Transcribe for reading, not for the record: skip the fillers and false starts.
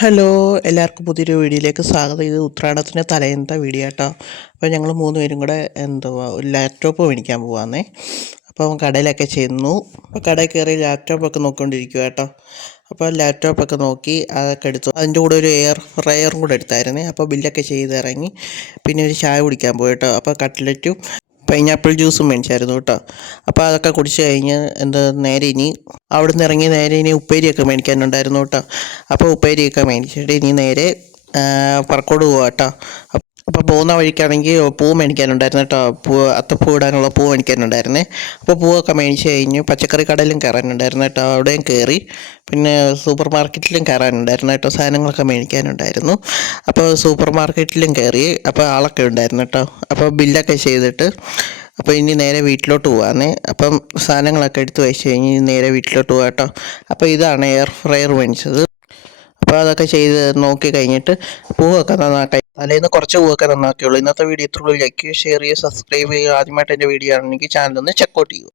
Hello, എല്ലാവർക്കും പുതിയൊരു വീഡിയോയിലേക്ക് സ്വാഗതം. ഇത് ഉത്രാടത്തിൻ്റെ തലേന്നത്തെ വീഡിയോ കേട്ടോ. അപ്പോൾ ഞങ്ങൾ 3 പേരും കൂടെ ഒരു ലാപ്ടോപ്പ് മേടിക്കാൻ പോവാന്നേ. അപ്പോൾ കടയിലൊക്കെ ചെന്നു. അപ്പോൾ കടയിൽ കയറി ലാപ്ടോപ്പൊക്കെ നോക്കിക്കൊണ്ടിരിക്കുക കേട്ടോ. അപ്പോൾ ലാപ്ടോപ്പൊക്കെ നോക്കി അതൊക്കെ എടുത്തു. അതിൻ്റെ കൂടെ ഒരു എയർ ഫ്രയറും കൂടെ എടുത്തായിരുന്നേ. അപ്പോൾ ബില്ലൊക്കെ ചെയ്തിറങ്ങി. പിന്നെ ഒരു ചായ കുടിക്കാൻ പോയി കേട്ടോ. അപ്പോൾ കട്ട്ലറ്റും പൈനാപ്പിൾ ജ്യൂസും മേടിച്ചായിരുന്നു കേട്ടോ. അപ്പോൾ അതൊക്കെ കുടിച്ച് കഴിഞ്ഞ് നേരെ ഇനി അവിടുന്ന് ഇറങ്ങി നേരെ ഇനി ഉപ്പേരിയൊക്കെ മേടിക്കാനുണ്ടായിരുന്നു കേട്ടോ. അപ്പോൾ ഉപ്പേരിയൊക്കെ മേടിച്ചിട്ട് ഇനി നേരെ പറക്കോട് പോവാം കേട്ടോ. അപ്പോൾ പോകുന്ന വഴിക്കാണെങ്കിൽ പൂ മേടിക്കാനുണ്ടായിരുന്നു കേട്ടോ. അത്തപ്പൂ ഇടാനുള്ള പൂ മേടിക്കാനുണ്ടായിരുന്നേ. അപ്പോൾ പൂവൊക്കെ മേടിച്ച് കഴിഞ്ഞ് പച്ചക്കറി കടയിലും കയറാനുണ്ടായിരുന്നു കേട്ടോ. അവിടെയും കയറി. പിന്നെ സൂപ്പർ മാർക്കറ്റിലും കയറാനുണ്ടായിരുന്നു കേട്ടോ. സാധനങ്ങളൊക്കെ മേടിക്കാനുണ്ടായിരുന്നു. അപ്പോൾ സൂപ്പർ മാർക്കറ്റിലും കയറി. അപ്പോൾ ആളൊക്കെ ഉണ്ടായിരുന്നു കേട്ടോ. അപ്പോൾ ബില്ലൊക്കെ ചെയ്തിട്ട് അപ്പോൾ ഇനി നേരെ വീട്ടിലോട്ട് പോകാമെന്നേ. അപ്പം സാധനങ്ങളൊക്കെ എടുത്ത് വെച്ച് കഴിഞ്ഞ് നേരെ വീട്ടിലോട്ട് പോകാം കേട്ടോ. അപ്പോൾ ഇതാണ് എയർ ഫ്രയർ മേടിച്ചത്. അപ്പോൾ അതൊക്കെ ചെയ്ത് നോക്കി കഴിഞ്ഞിട്ട് പൂവൊക്കെ നന്നാക്കി. തലേന്ന് കുറച്ച് പൂവൊക്കെ നന്നാക്കിയുള്ളൂ. ഇന്നത്തെ വീഡിയോ ഇത്രയുള്ളൂ. ലൈക്ക് ചെയ്യുക, ഷെയർ ചെയ്യുക, സബ്സ്ക്രൈബ് ചെയ്യുക. ആദ്യമായിട്ട് എൻ്റെ വീഡിയോ ആണെങ്കിൽ ചാനൽ ഒന്ന് ചെക്കൗട്ട് ചെയ്യുക.